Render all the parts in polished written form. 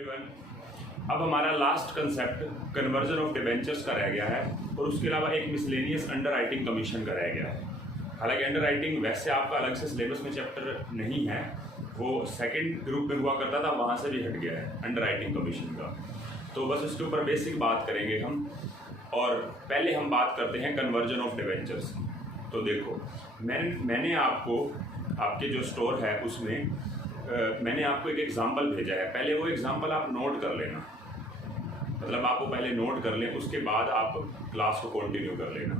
Everyone. अब हमारा last concept conversion of debentures का रह गया है और उसके अलावा एक मिसलेनियस अंडर राइटिंग कमीशन का रह गया है। हालांकि अंडर राइटिंग वैसे आपका अलग से सिलेबस में चैप्टर नहीं है, वो सेकंड ग्रुप में हुआ करता था, वहाँ से भी हट गया है अंडर राइटिंग कमीशन का। तो बस उसके ऊपर बेसिक बात करेंगे हम। और पहले हम बात करते हैं कन्वर्जन ऑफ डिबेंचर्स। तो देखो, मैंने आपको आपके जो स्टोर है उसमें मैंने आपको एक एग्जाम्पल भेजा है। पहले वो एग्जाम्पल आप नोट कर लेना, मतलब आपको पहले नोट कर लें, उसके बाद आप क्लास को कंटिन्यू कर लेना,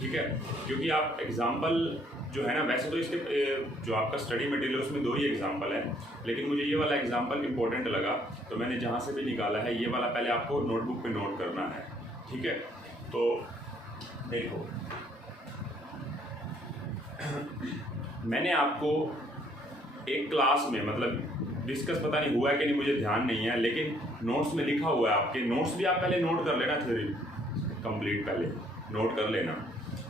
ठीक है। क्योंकि आप एग्जाम्पल जो है ना, वैसे तो इसके जो आपका स्टडी मटेरियल है उसमें 2 ही एग्जाम्पल है, लेकिन मुझे ये वाला एग्जाम्पल इंपॉर्टेंट लगा तो मैंने जहाँ से भी निकाला है ये वाला पहले आपको नोटबुक पे नोट करना है, ठीक है। तो देखो, मैंने आपको एक क्लास में, मतलब डिस्कस पता नहीं हुआ है कि नहीं मुझे ध्यान नहीं है, लेकिन नोट्स में लिखा हुआ है। आपके नोट्स भी आप पहले नोट कर लेना, थ्योरी कंप्लीट पहले नोट कर लेना।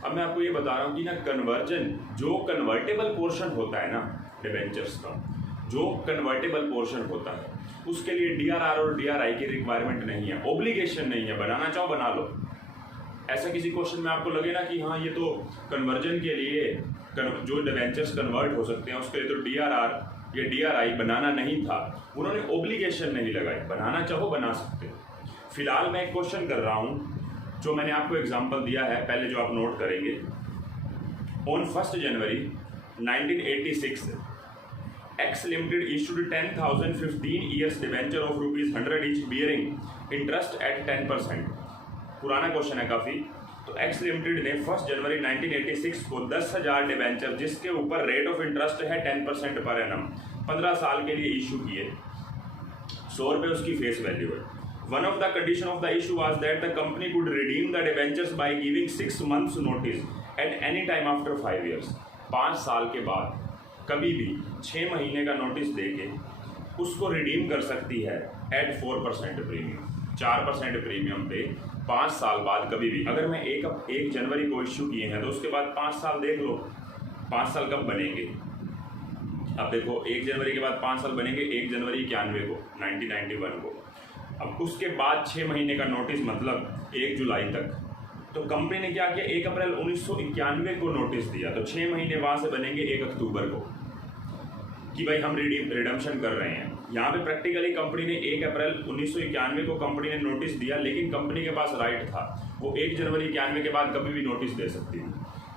अब मैं आपको ये बता रहा हूँ कि ना, कन्वर्जन जो कन्वर्टेबल पोर्शन होता है ना डिबेंचर्स का, जो कन्वर्टेबल पोर्शन होता है उसके लिए DRR और DRI की रिक्वायरमेंट नहीं है, ओब्लिगेशन नहीं है। बनाना चाहो बना लो। ऐसा किसी क्वेश्चन में आपको लगे ना कि हाँ ये तो कन्वर्जन के लिए जो डिबेंचर्स कन्वर्ट हो सकते हैं उसके लिए तो DRR या DRI बनाना नहीं था, उन्होंने ओब्लिगेशन नहीं लगाई। बनाना चाहो बना सकते हो। फिलहाल मैं एक क्वेश्चन कर रहा हूँ जो मैंने आपको एग्जांपल दिया है, पहले जो आप नोट करेंगे। On 1 January 1986 X Limited issued 10,015 years debenture of ₹100 each bearing interest at 10%। पुराना क्वेश्चन है काफ़ी। तो एक्स लिमिटेड ने 1 जनवरी 1986 को 10,000 डिबेंचर जिसके ऊपर रेट ऑफ इंटरेस्ट है 10% पर एनम 15 साल के लिए इशू किए। 100 रुपये उसकी फेस वैल्यू है। One of the condition of the issue was that the company could redeem the debentures by giving 6 months notice at any time after 5 years। 5 साल के बाद कभी भी 6 महीने का नोटिस देके उसको रिडीम कर सकती है एट 4% प्रीमियम, 4% प्रीमियम पे 5 साल बाद कभी भी। अगर मैं 1 जनवरी को इश्यू किए हैं तो उसके बाद 5 साल देख लो, 5 साल कब बनेंगे। अब देखो, 1 जनवरी के बाद 5 साल बनेंगे 1 जनवरी 91 को, 1991 को। अब उसके बाद 6 महीने का नोटिस, मतलब 1 जुलाई तक। तो कंपनी ने क्या किया, 1 अप्रैल 1991 को नोटिस दिया, तो 6 महीने वहाँ से बनेंगे 1 अक्टूबर को कि भाई हम रिडम्पशन कर रहे हैं। यहाँ पे प्रैक्टिकली कंपनी ने 1 अप्रैल 1991 को कंपनी ने नोटिस दिया, लेकिन कंपनी के पास राइट था, वो 1 जनवरी 91 के बाद कभी भी नोटिस दे सकती है।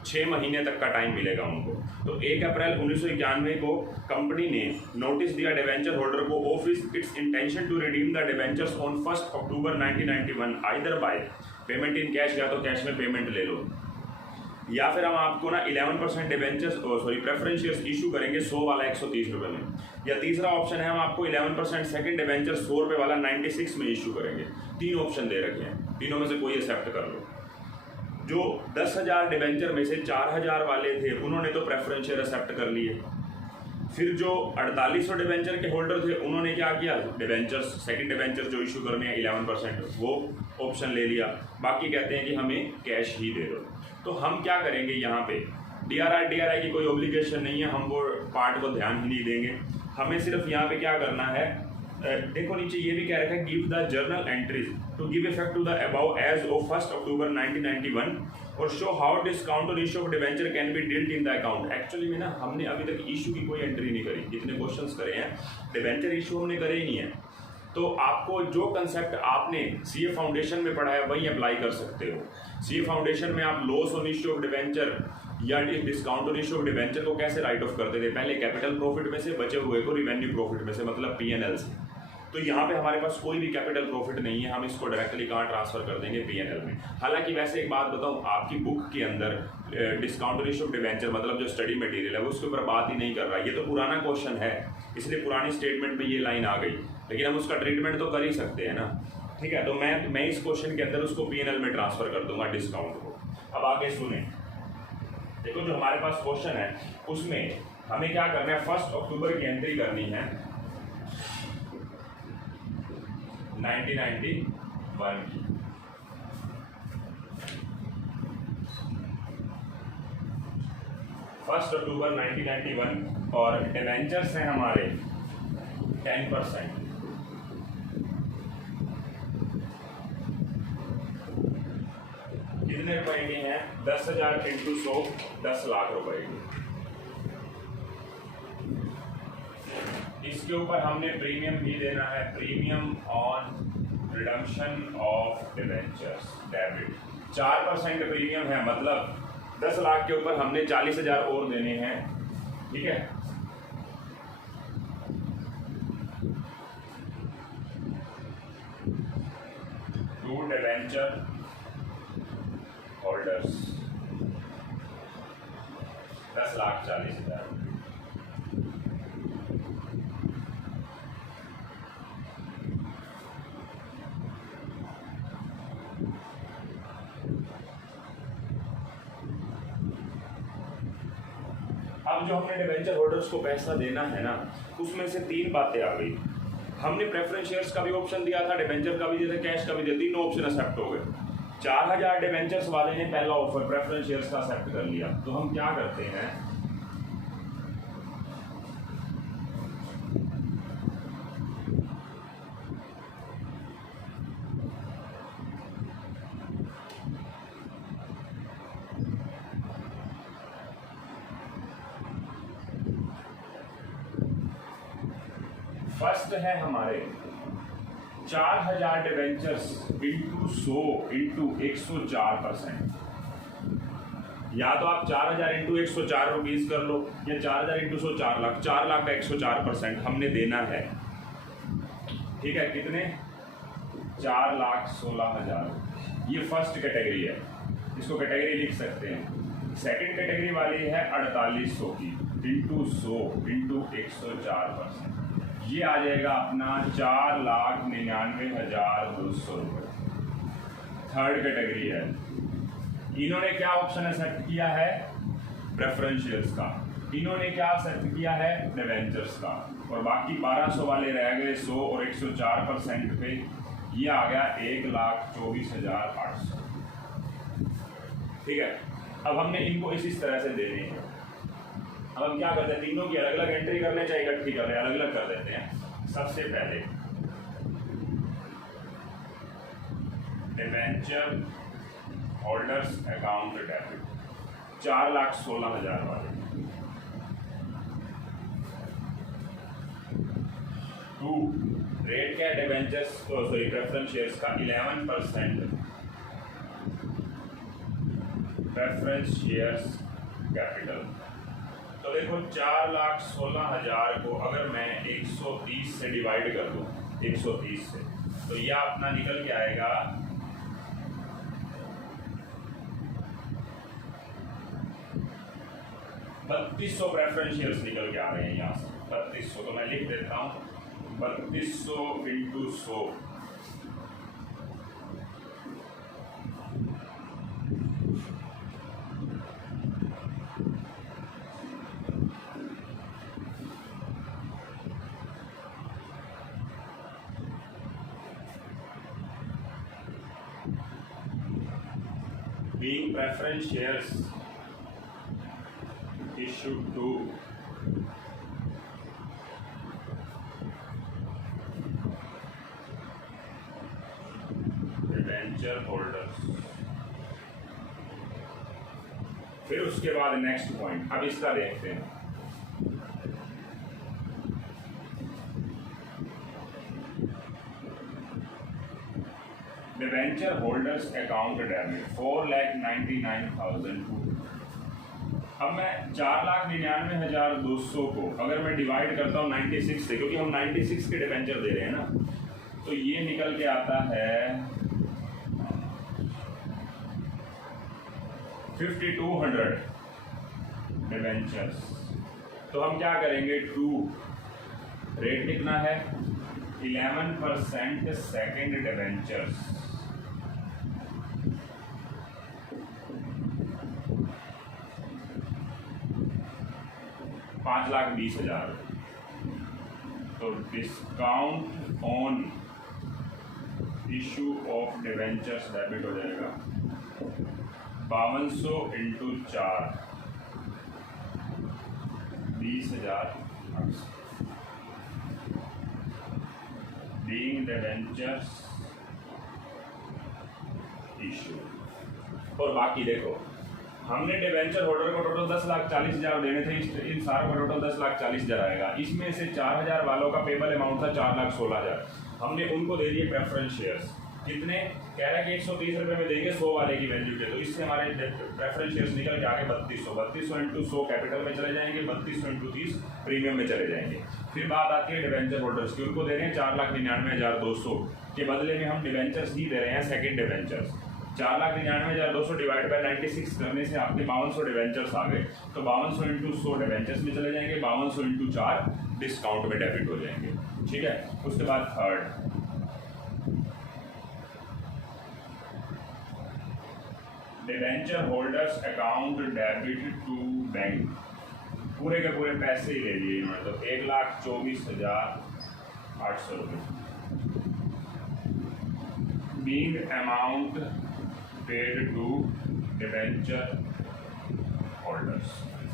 6 महीने तक का टाइम मिलेगा उनको। तो 1 अप्रैल 1991 को कंपनी ने नोटिस दिया डिबेंचर होल्डर को of its intention to redeem the debentures on 1 October 1991 either by payment in cash, या तो कैश में पेमेंट ले लो, या फिर हम आपको ना 11% डिबेंचर्स प्रेफरेंस शेयर्स इशू करेंगे 100 वाला 130 रुपये में, या तीसरा ऑप्शन है हम आपको 11% सेकंड डिबेंचर 100 रुपये वाला 96 में इशू करेंगे। 3 ऑप्शन दे रखे हैं, तीनों में से कोई एक्सेप्ट कर लो। जो 10,000 डिबेंचर में से 4,000 वाले थे उन्होंने तो प्रेफरेंस शेयर एक्सेप्ट कर लिए। फिर जो 4800 डिबेंचर के होल्डर थे उन्होंने क्या किया, डिबेंचर्स सेकंड डिबेंचर जो इशू करने हैं 11% वो ऑप्शन ले लिया। बाकी कहते हैं कि हमें कैश ही दे दो। तो हम क्या करेंगे, यहाँ पे DRI की कोई ऑब्लिगेशन नहीं है, हम वो पार्ट को ध्यान ही नहीं देंगे। हमें सिर्फ यहाँ पे क्या करना है, देखो नीचे ये भी कह रखा है, give the journal entries to give effect to the above as of 1 October 1991 और show how discount on issue of debenture can be dealed in the account. Actually में ना, हमने अभी तक इशू की कोई एंट्री नहीं करी, जितने क्वेश्चंस करे हैं डिबेंचर इशू हमने करे ही नहीं है। तो आपको जो कंसेप्ट आपने CA फाउंडेशन में पढ़ा है वही अप्लाई कर सकते हो। CA फाउंडेशन में आप loss on issue of debenture या discount on issue of debenture को कैसे राइट ऑफ करते थे, पहले कैपिटल प्रॉफिट में से, बचे हुए को रिवेन्यू प्रॉफिट में से, मतलब P&L से। तो यहाँ पे हमारे पास कोई भी कैपिटल प्रॉफिट नहीं है, हम इसको डायरेक्टली कहाँ ट्रांसफर कर देंगे, P&L में। हालांकि वैसे एक बात बताऊँ, आपकी बुक के अंदर discount on issue of debenture मतलब जो स्टडी मटेरियल है वो उसके ऊपर बात ही नहीं कर रहा है। ये तो पुराना क्वेश्चन है, इसलिए पुरानी स्टेटमेंट में ये लाइन आ गई, लेकिन हम उसका ट्रीटमेंट तो कर ही सकते हैं ना, ठीक है। तो मैं इस क्वेश्चन के अंदर उसको P&L में ट्रांसफर कर दूंगा डिस्काउंट को। अब आगे सुने, देखो जो हमारे पास क्वेश्चन है उसमें हमें क्या करना है, 1 अक्टूबर की एंट्री करनी है 1991 की। फर्स्ट अक्टूबर 1991 और डिबेंचर्स हैं हमारे 10%। कितने रुपए के हैं? 10,000 इंटू 100, 10 लाख रुपए के। इसके ऊपर हमने प्रीमियम भी देना है, premium on redemption of debentures debit. 4% premium है, मतलब 10 लाख के ऊपर हमने 40,000 और देने हैं। ठीक है, टू डिबेंचर होल्डर्स 10,40,000। अब जो हमने डिबेंचर होल्डर्स को पैसा देना है ना, उसमें से 3 बातें आ गई। हमने प्रेफरेंस शेयर्स का भी ऑप्शन दिया था, डिबेंचर का भी दिया था, कैश का भी दिया, तीनों ऑप्शन एक्सेप्ट हो गए। 4,000 डिबेंचर्स वाले ने पहला ऑफर प्रेफरेंस शेयर्स का एक्सेप्ट कर लिया। तो हम क्या करते हैं, फर्स्ट है हमारे 4,000 डिबेंचर्स इंटू 100 इंटू 104%। या तो आप 4,000 इंटू 104 रुपीज कर लो, या 4,000 इंटू 100 4 लाख। 4 लाख का 104% हमने देना है। ठीक है, कितने? 4,16,000। ये फर्स्ट कैटेगरी है, इसको कैटेगरी लिख सकते हैं। सेकंड कैटेगरी वाली है 4800 की, इंटू 100 इंटू 104%। ये आ जाएगा अपना 4,99,200 रुपये। थर्ड कैटेगरी है, इन्होंने क्या ऑप्शन एक्सेप्ट किया है? प्रेफरेंस शेयर्स का। इन्होंने क्या एक्सेप्ट किया है? डिबेंचर्स का। और बाकी 1,200 वाले रह गए 100 और 104% पे। ये आ गया 1,24,800। ठीक है, अब हमने इनको इस तरह से देने हैं। अब हम क्या करते हैं, तीनों की अलग अलग एंट्री करने चाहिए, इकट्ठी कर रहे हैं, अलग अलग कर देते हैं। सबसे पहले डिबेंचर होल्डर्स अकाउंट डेबिट 4,16,000 वाले। 2 रेट क्या है डिबेंचर्स, सॉरी प्रेफरेंस शेयर्स का? 11% प्रेफरेंस शेयर्स कैपिटल। तो देखो 4,16,000 को अगर मैं 130 से डिवाइड कर दूं, 130 से, तो यह अपना निकल के आएगा 3200 प्रेफरेंस शेयर्स निकल के आ रहे हैं यहाँ से। 3200 तो मैं लिख देता हूँ, 3200 into 100 being preference shares issued to debenture holders. फिर उसके बाद नेक्स्ट पॉइंट, अब इसका देखते हैं। Debenture holders account debit 4,99,000। अब मैं 4,99,200 को अगर मैं डिवाइड करता हूँ 96 से, क्योंकि हम 96 के डिबेंचर दे रहे हैं ना, तो ये निकल के आता है 5,200 डिबेंचर्स। तो हम क्या करेंगे, 2 रेट कितना है? 11% सेकेंड डिबेंचर्स। $5,20,000। तो discount on issue of debentures debit हो जाएगा 5,200 इंटू 4 20,000। बीइंग डिबेंचर्स इशू और बाकी देखो हमने डिवेंचर होल्डर को टोटल 10,40,000 देने थे, इन सारों का टोटल 10,40,000 आएगा। इसमें से 4,000 वालों का पेबल अमाउंट था 4,16,000, हमने उनको दे दिए प्रेफरेंस शेयर्स। कितने कह रहा है कि 130 रुपये में देंगे 100 वाले की वैल्यू के, तो इससे हमारे प्रेफरेंस शेयर्स निकल के आगे 3200 इंटू 100 कैपिटल में चले जाएंगे, 3200 इंटू 30 प्रीमियम में चले जाएंगे। फिर बात आती है डिवेंचर होल्डर्स की, उनको दे रहे हैं 4,99,200 के बदले में हम डिवेंचर्स ही दे रहे हैं सेकेंड डिवेंचर्स। 4,99,200 डिवाइड बाई 96 करने से आपके 5200 डिवेंचर्स आ गए, तो 5200 इंटू 100 डिवेंचर्स में चले जाएंगे, 5200 इंटू 4 डिस्काउंट में डेबिट हो जाएंगे। ठीक है, उसके बाद third debenture holders account debit to bank, पूरे के पूरे पैसे ही ले लिए इन्होंने, तो 1,24,800 रुपये being amount paid to debenture holders.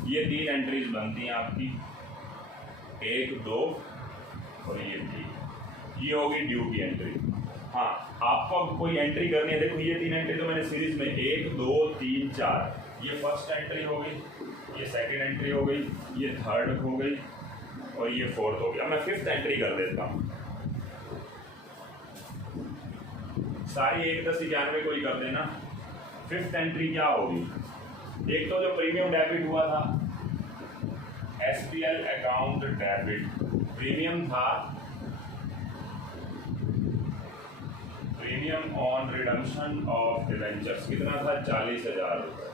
ये 3 एंट्रीज बनती हैं आपकी, 1, 2 और ये 3, ये होगी ड्यू की एंट्री। हाँ, आपको अब कोई एंट्री करनी है, देखो ये 3 एंट्री तो मैंने सीरीज में 1, 2, 3, 4, ये फर्स्ट एंट्री हो गई, ये सेकंड एंट्री हो गई, ये थर्ड हो गई और ये फोर्थ हो गया। मैं फिफ्थ एंट्री कर देता हूँ, सारी 1,10,91 कोई कर देना। फिफ्थ एंट्री क्या होगी, एक तो जो प्रीमियम डेबिट हुआ था SPL अकाउंट डेबिट, प्रीमियम था, premium on redemption of debentures, कितना था 40,000 रुपये।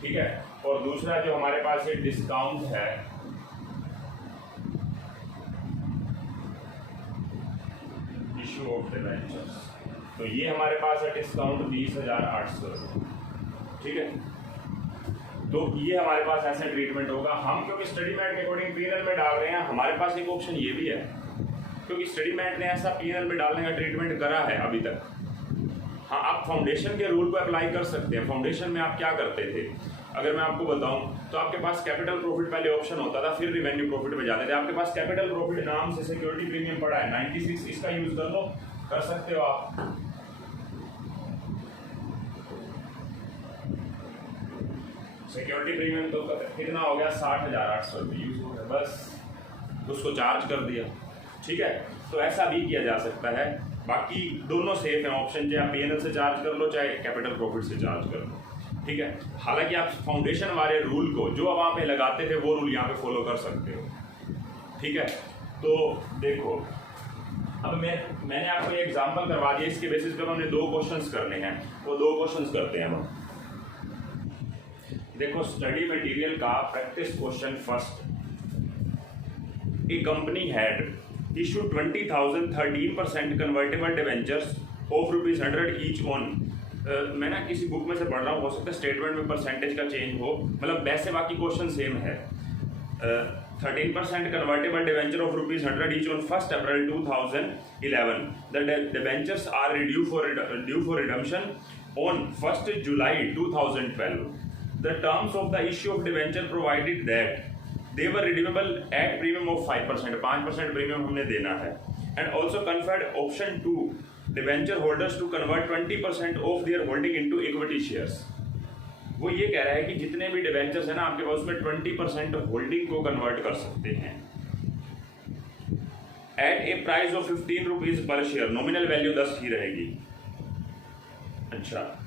ठीक है, और दूसरा जो हमारे पास ये डिस्काउंट है इशू ऑफ डिवेंचर्स, तो ये हमारे पास है डिस्काउंट 20,800 रुपये। ठीक है, तो ये हमारे पास ऐसा ट्रीटमेंट होगा। हम क्योंकि स्टडी मैट के अकॉर्डिंग पीएनएल में डाल रहे हैं, हमारे पास एक ऑप्शन ये भी है, क्योंकि स्टडी मैट ने ऐसा पीएनएल में डालने का ट्रीटमेंट करा है अभी तक। हाँ, आप फाउंडेशन के रूल को अप्लाई कर सकते हैं। फाउंडेशन में आप क्या करते थे, अगर मैं आपको बताऊं तो आपके पास कैपिटल प्रॉफिट पहले ऑप्शन होता था, फिर रिवेन्यू प्रॉफिट में जाते थे। आपके पास कैपिटल प्रॉफिट नाम से सिक्योरिटी प्रीमियम पड़ा है 96, इसका यूज कर लो, कर सकते हो आप। सिक्योरिटी प्रीमियम तो कितना हो गया 60,800 रुपये यूज हो गया, बस उसको चार्ज कर दिया। ठीक है, तो ऐसा भी किया जा सकता है। बाकी दोनों सेफ हैं ऑप्शन, चाहे आप पीएनएल से चार्ज कर लो चाहे कैपिटल प्रॉफिट से चार्ज कर लो। ठीक है, हालांकि आप फाउंडेशन वाले रूल को जो वहाँ पे लगाते थे वो रूल यहाँ पे फॉलो कर सकते हो। ठीक है, तो देखो अब मैंने आपको ये एग्जांपल करवा दिया, इसके बेसिस पे हमने 2 क्वेश्चंस करने हैं, वो 2 क्वेश्चंस करते हैं हम। देखो स्टडी मटेरियल का practice question first, A company had issue 20,000 13% convertible debentures of ₹100 each on. मैं ना किसी बुक में से पढ़ रहा हूँ, हो सकता है स्टेटमेंट में परसेंटेज का चेंज हो, मतलब वैसे बाकी क्वेश्चन सेम है। 13% convertible debenture of ₹100 each on 1st April 2011. The debentures are due for redemption on 1st July 2012. The terms of the issue of debenture provided that they were redeemable at premium of 5%. 5% premium हमने देना है, and also conferred option to debenture holders to convert 20% of their holding into equity shares. वो ये कह रहा है कि जितने भी डिवेंचर्स है ना आपके पास, उसमें 20% होल्डिंग को कन्वर्ट कर सकते हैं एट ए प्राइस ऑफ ₹15 पर शेयर, नॉमिनल वैल्यू 10 ही रहेगी। अच्छा,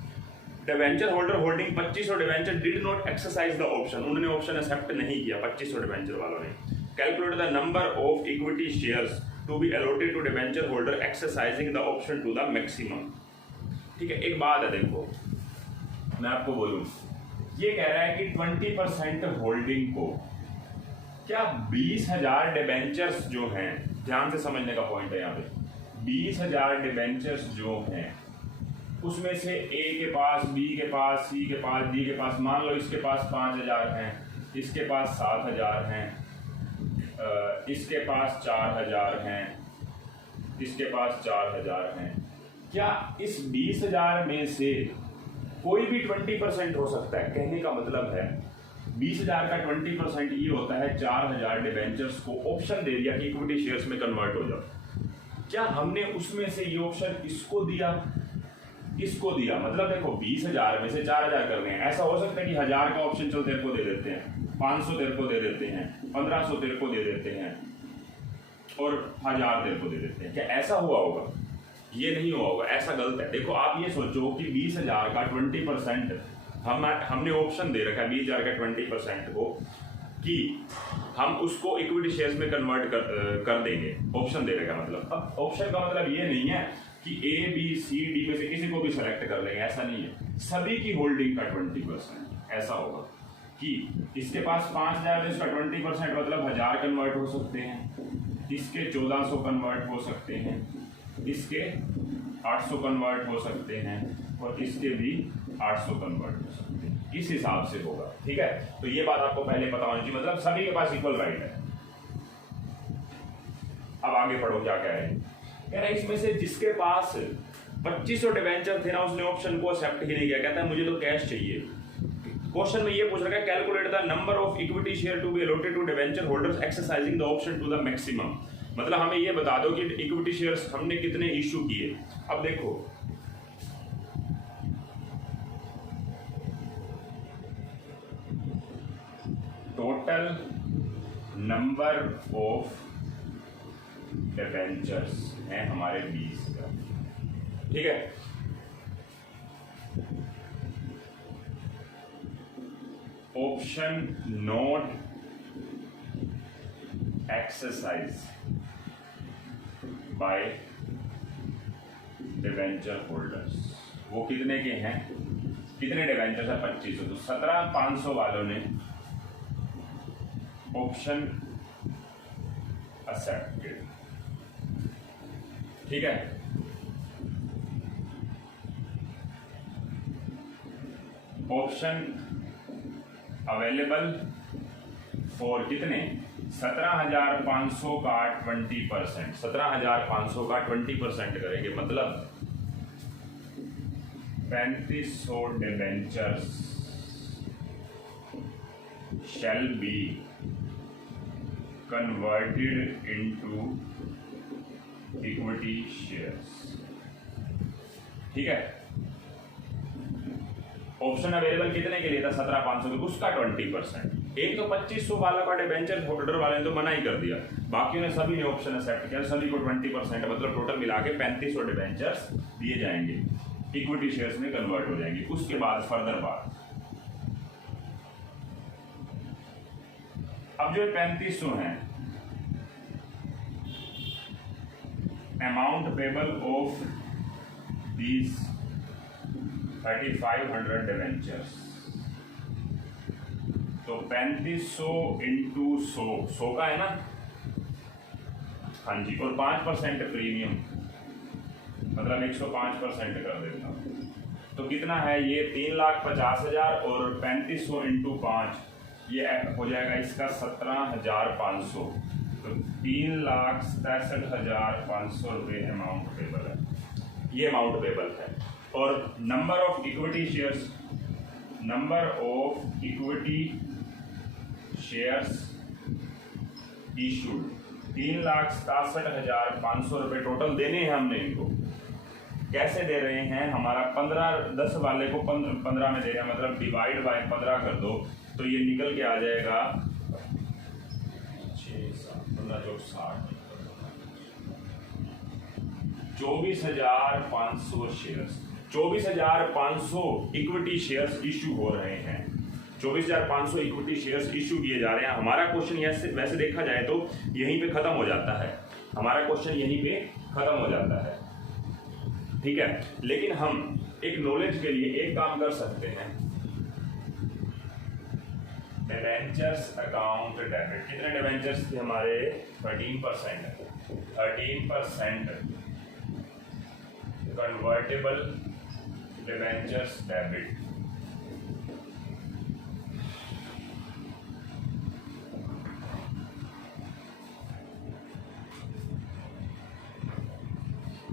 debenture holder holding 2500 debenture did not exercise the option, उन्होंने ऑप्शन एक्सेप्ट नहीं किया 2500 डिवेंचर वालों ने। Calculate the number of equity shares to be allotted to debenture holder exercising the option to the maximum. ठीक है, एक बात है, देखो मैं आपको बोलूं, ये कह रहा है कि 20% होल्डिंग को, क्या 20,000 डिवेंचर्स जो हैं, ध्यान से समझने का पॉइंट है यहाँ पे, 20,000 डिवेंचर्स जो हैं उसमें से ए के पास, बी के पास, सी के पास, डी के पास, मान लो इसके पास 5,000 हैं, इसके पास 7,000 हैं, इसके पास 4,000 हैं, इसके पास 4,000 हैं, क्या इस 20,000 में से कोई भी 20% हो सकता है? कहने का मतलब है 20,000 का 20% ये होता है 4,000 डिवेंचर्स को ऑप्शन दे दिया कि इक्विटी शेयर्स में कन्वर्ट हो जाओ। क्या हमने उसमें से ये ऑप्शन इसको दिया? इसको दिया, मतलब देखो 20,000 में से 4,000 करने हैं। ऐसा हो सकता है कि 1000 का ऑप्शन चल तेरे को दे देते हैं, 500 तेरे को दे देते हैं, 1500 तेरे को दे देते हैं और 1000 तेरे को दे देते हैं। क्या ऐसा हुआ होगा? ये नहीं हुआ होगा, ऐसा गलत है। देखो आप ये सोचो कि 20,000 का 20% हमने ऑप्शन दे रखा है 20,000 का 20% को कि हम उसको इक्विटी शेयर्स में कन्वर्ट कर देंगे, ऑप्शन दे रखा है। मतलब अब ऑप्शन का मतलब ये नहीं है कि ए बी सी डी में से किसी को भी सेलेक्ट कर लेंगे, ऐसा नहीं है। सभी की होल्डिंग का 20% ऐसा होगा कि इसके पास 5,000 है, इसका 20% मतलब 1000 कन्वर्ट हो सकते हैं, इसके 1400 कन्वर्ट हो सकते हैं, इसके 800 कन्वर्ट हो सकते हैं और इसके भी 800 कन्वर्ट हो सकते हैं। इस हिसाब से होगा, ठीक है। तो ये बात आपको पहले पता होनी चाहिए, मतलब सभी के पास इक्वल राइट है। अब आगे पढ़ो क्या कह रहे हैं। कह रहे हैं इसमें से जिसके पास 2500 डिवेंचर थे ना, उसने ऑप्शन को एक्सेप्ट ही नहीं किया। कहता है मुझे तो कैश चाहिए। क्वेश्चन में ये पूछ रखा है calculate the number of equity share to be allotted to debenture holders exercising the option to the maximum. मतलब हमें ये बता दो कि इक्विटी शेयर्स हमने कितने इशू किए। अब देखो टोटल नंबर ऑफ डिवेंचर्स हैं हमारे 20 का, ठीक है। Epsilon naught exercise by debenture holders, वो कितने के हैं, कितने डिवेंचर्स है 2500। तो 17,500 वालों ने ऑप्शन एक्सेप्टेड, ठीक है। ऑप्शन अवेलेबल फॉर कितने, 17,500 का 20%, 17,500 का 20% करेंगे, मतलब 3500 debentures shall be converted into equity shares, ठीक है। ऑप्शन अवेलेबल कितने के लिए था, 17,500, उसका 20%। एक तो 2500 वाला का डिवेंचर होल्डर वाले ने तो मना ही कर दिया, बाकी ने सभी ने ऑप्शन एक्सेप्ट किया, सभी को 20%, मतलब टोटल मिला के 3500 डिवेंचर्स दिए जाएंगे, इक्विटी शेयर्स में कन्वर्ट हो जाएंगे। उसके बाद फर्दर बात, अब जो 3500 हैं, amount payable of these 3500 debentures, तो 3500 इंटू 100 का है ना, हाँ जी, और 5% प्रीमियम, मतलब 105% कर देता हूँ, तो कितना है ये 3,50,000 और 3500 इंटू 5 ये हो जाएगा इसका 17,500, तो 3,63,500 रुपये अमाउंट पेबल है, ये अमाउंट पेबल है। और number of equity shares, number of equity shares issued 3,67,500 रुपये टोटल देने हैं हमने इनको। कैसे दे रहे हैं, हमारा 10 वाले को 15 में दे रहे हैं, मतलब डिवाइड बाय 15 कर दो तो ये निकल के आ जाएगा 24,500 शेयर्स, 24,500 इक्विटी शेयर्स इशू हो रहे हैं, 24,500 इक्विटी शेयर्स इशू किए जा रहे हैं। हमारा क्वेश्चन वैसे देखा जाए तो यहीं पे खत्म हो जाता है, हमारा क्वेश्चन यहीं पे खत्म हो जाता है, ठीक है। लेकिन हम एक नॉलेज के लिए एक काम कर सकते हैं, डिवेंचर्स अकाउंट डेबिट, कितने डिवेंचर्स थे हमारे, 13%, 13% कन्वर्टेबल डिवेंचर्स डेबिट,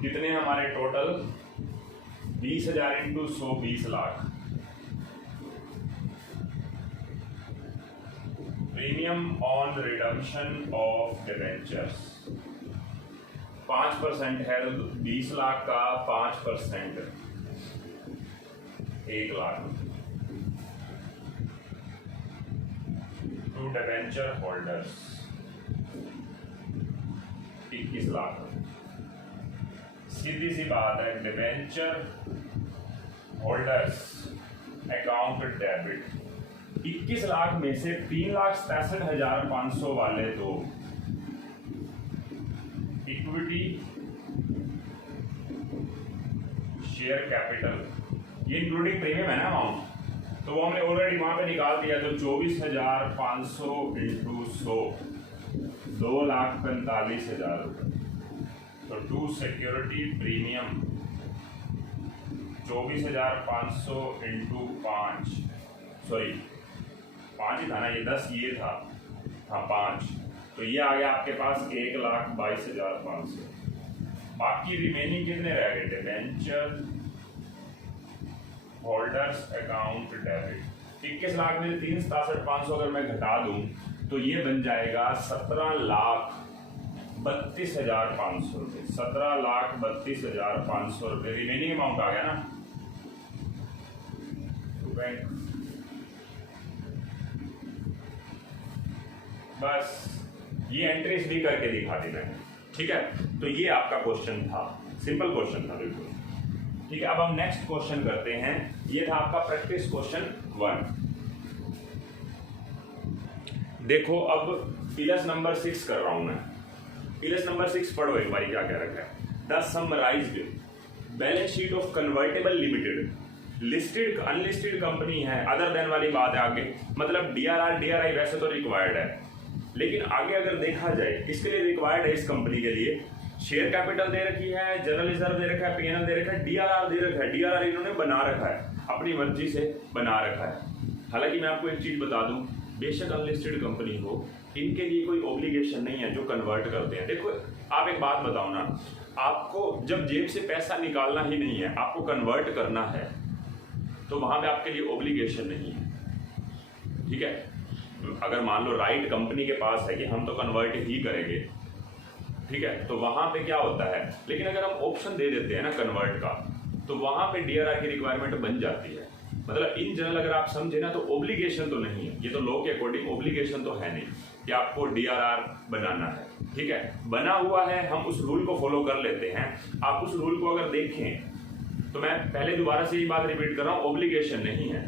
कितने हमारे total, 20,000 into 100, 20 lakh. Premium on redemption of debentures 5% है, तो 20 लाख का 5%, 1 lakh to debenture holders 21 lakh. सीधी सी बात है, debenture holders account debit 21 lakh में से 3,67,500 वाले तो इक्विटी शेयर कैपिटल, ये इंक्लूडिंग प्रीमियम है ना अमाउंट, तो वो हमने ऑलरेडी वहां पे निकाल दिया। तो 24,500 इंटू 100 2,45,000 रुपये। तो to security premium 24,500 into 5, sorry 5 ही था ना, ये 10 ये था, हाँ 5, तो ये आ गया आपके पास 1,22,500। बाकी रिमेनिंग कितने रह गए? Debenture holders account debit 21 lakh में 3,67,500 अगर मैं घटा दूं तो ये बन जाएगा 17,32,500 रुपये। 17,32,500 रुपये रिमेनिंग अमाउंट आ गया ना। बस ये एंट्रीज भी करके दिखा दी मैंने, ठीक है। तो ये आपका क्वेश्चन था, सिंपल क्वेश्चन था बिल्कुल, ठीक है। अब हम नेक्स्ट क्वेश्चन करते हैं। ये था आपका प्रैक्टिस क्वेश्चन 1। देखो अब पिलस नंबर 6 कर रहा हूं मैं। पिलस नंबर 6 पढ़ो एक बार क्या कह रखा है। The summarised balance sheet of convertible limited, listed unlisted company है, अदर देन वाली बात है आगे, मतलब डीआरआर डीआरआई वैसे तो रिक्वायर्ड है, लेकिन आगे अगर देखा जाए किसके लिए रिक्वायर्ड है, इस कंपनी के लिए शेयर कैपिटल दे रखी है, जनरल रिजर्व दे रखा है, पीएनएल दे रखा है, डीआरआर दे रखा है। डीआरआर इन्होंने बना रखा है, अपनी मर्जी से बना रखा है। हालांकि मैं आपको एक चीज बता दूं, बेशक अनलिस्टेड कंपनी हो, इनके लिए कोई ऑब्लिगेशन नहीं है जो कन्वर्ट करते हैं। देखो आप एक बात बताओ ना, आपको जब जेब से पैसा निकालना ही नहीं है, आपको कन्वर्ट करना है, तो वहां पे आपके लिए ऑब्लिगेशन नहीं है, ठीक है। अगर मान लो राइट कंपनी के पास है कि हम तो कन्वर्ट ही करेंगे, ठीक है, तो वहां पे क्या होता है, लेकिन अगर हम ऑप्शन दे देते हैं ना कन्वर्ट का, तो वहां पे डीआरआर की रिक्वायरमेंट बन जाती है। मतलब इन जनरल अगर आप समझे ना, तो ऑब्लिगेशन तो नहीं है, ये तो लॉ के अकॉर्डिंग ऑब्लिगेशन तो है नहीं कि आपको डीआरआर बनाना है, ठीक है। बना हुआ है, हम उस रूल को फॉलो कर लेते हैं। आप उस रूल को अगर देखें तो मैं पहले दोबारा से ये बात रिपीट कर रहा हूँ, ऑब्लिगेशन नहीं है,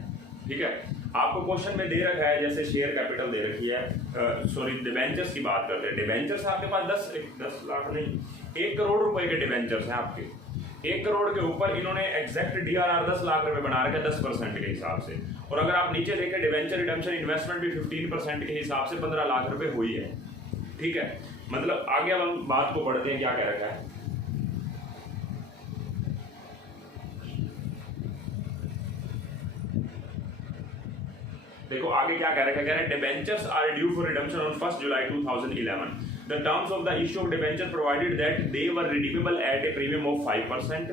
ठीक है। आपको क्वेश्चन में दे रखा है, जैसे शेयर कैपिटल दे रखी है, सॉरी डिबेंचर्स की बात करते हैं। डिबेंचर्स आपके पास 10 लाख नहीं, 1 करोड़ रुपए के डिबेंचर्स हैं आपके। 1 करोड़ के ऊपर इन्होंने एग्जैक्ट डीआरआर 10 लाख रुपए बना रखा है 10% के हिसाब से। और अगर आप नीचे देखें डिबेंचर रिडम्पशन इन्वेस्टमेंट भी 15% के हिसाब से 15 लाख रुपए हुई है, ठीक है। मतलब आगे अब हम बात को पढ़ते हैं, क्या कह रखा है। देखो आगे क्या कह रहा है, कह रहे हैं debentures are due for redemption on 1 July 2011। The terms of the issue of debenture provided that they were redeemable at a premium of 5%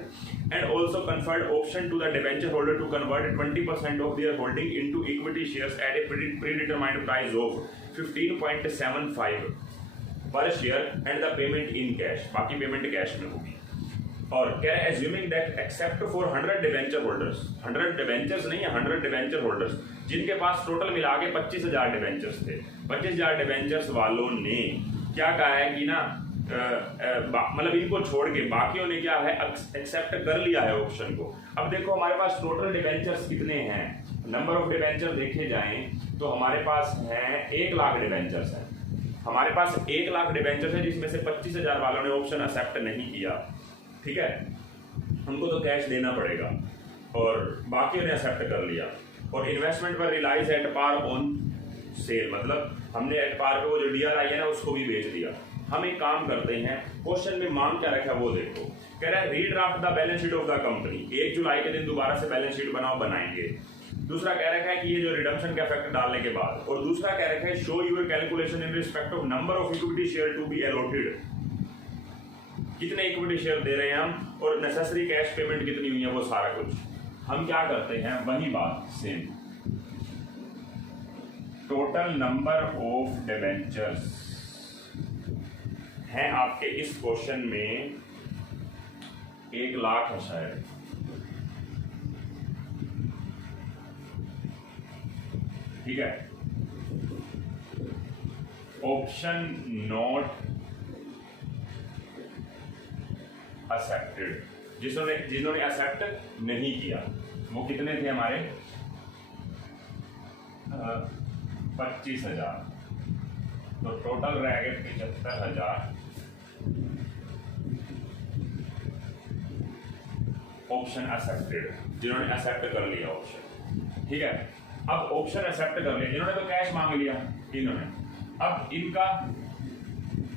and also conferred option to the debenture holder to convert 20% of their holding into equity shares at a predetermined price of 15.75 per share and the payment in cash। बाकी payment cash में होगी। और क्या है, assuming that except for 100 debenture holders, 100 debentures नहीं है, 100 debenture holders जिनके पास total मिला के 25,000 डिबेंचर्स थे। 25,000 डिबेंचर्स वालों ने क्या कहा है कि ना, मतलब इनको छोड़ के बाकियों ने क्या है, एक्सेप्ट कर लिया है ऑप्शन को। अब देखो हमारे पास टोटल डिबेंचर्स कितने हैं, नंबर ऑफ डिबेंचर देखे जाएं तो हमारे पास हैं 1 लाख डिबेंचर्स हैं। हमारे पास 1 लाख डिबेंचर्स है, जिसमें से 25,000 वालों ने ऑप्शन एक्सेप्ट नहीं किया, ठीक है, हमको तो कैश देना पड़ेगा, और बाकियों ने एक्सेप्ट कर लिया। और इन्वेस्टमेंट पर realise at par on sale, मतलब हमने एट पार पे वो जो डीआरआई है ना उसको भी बेच दिया। हम एक काम करते हैं, क्वेश्चन में मांग क्या रखा है वो देखो। कह रहा है redraft the balance sheet of the company, 1 जुलाई के दिन दोबारा से बैलेंस शीट बनाएंगे। दूसरा कह रखा है कि ये जो रिडम्पशन का इफेक्ट डालने के बाद, और दूसरा कह रखा है show your calculation in respect of number of equity share to be allotted, कितने इक्विटी शेयर दे रहे हैं हम, और नेसेसरी कैश पेमेंट कितनी हुई है, वो सारा कुछ हम क्या करते हैं, वही बात same. Total number of debentures हैं आपके इस क्वेश्चन में 1 लाख है शायद, ठीक है। ऑप्शन नॉट एक्सेप्टेड, जिन्होंने एक्सेप्ट नहीं किया वो कितने थे हमारे 25,000, तो टोटल रह गए 75,000। ऑप्शन एक्सेप्टेड, जिन्होंने एक्सेप्ट कर लिया ऑप्शन, ठीक है। अब ऑप्शन एक्सेप्ट कर लिया जिन्होंने तो कैश मांग लिया इन्होंने, अब इनका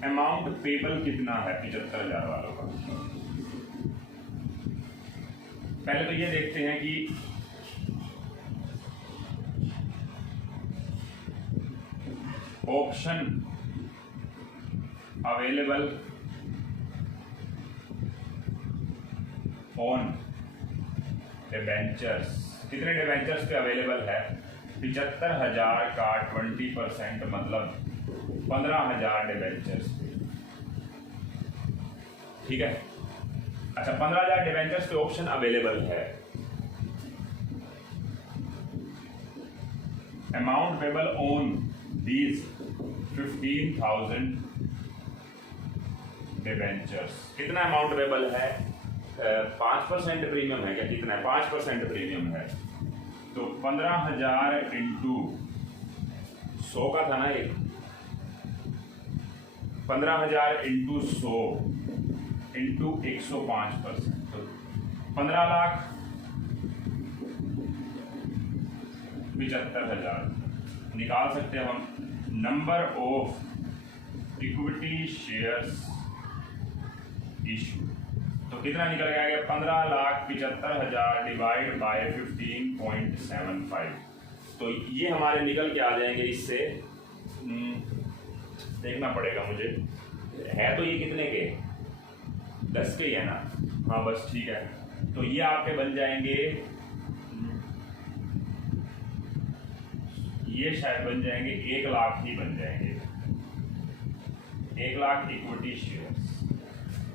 अमाउंट पेबल कितना है 75,000 वालों का। पहले तो ये देखते हैं कि ऑप्शन अवेलेबल ऑन डिबेंचर्स, कितने डिबेंचर्स पे अवेलेबल है 75,000 का 20% मतलब 15,000 डिबेंचर्स पे, ठीक है। अच्छा 15,000 डिबेंचर्स पे ऑप्शन अवेलेबल है। Amount payable on these 15,000 debentures, कितना अमाउंट पेबल है 5% प्रीमियम है क्या, कितना है 5% प्रीमियम है, तो 15,000 इंटू 100 का था ना एक, 15,000 इंटू 100 इंटू 105%, तो 15,75,000 निकाल सकते हैं हम। Number of equity shares issue, तो कितना निकल गया 15,75,000 डिवाइड बाय 15.75, तो ये हमारे निकल के आ जाएंगे इससे, देखना पड़ेगा मुझे, है तो ये कितने के 10 के ही है ना, हाँ बस ठीक है, तो ये आपके बन जाएंगे, ये शायद बन जाएंगे 1 लाख ही बन जाएंगे, 1 lakh equity shares,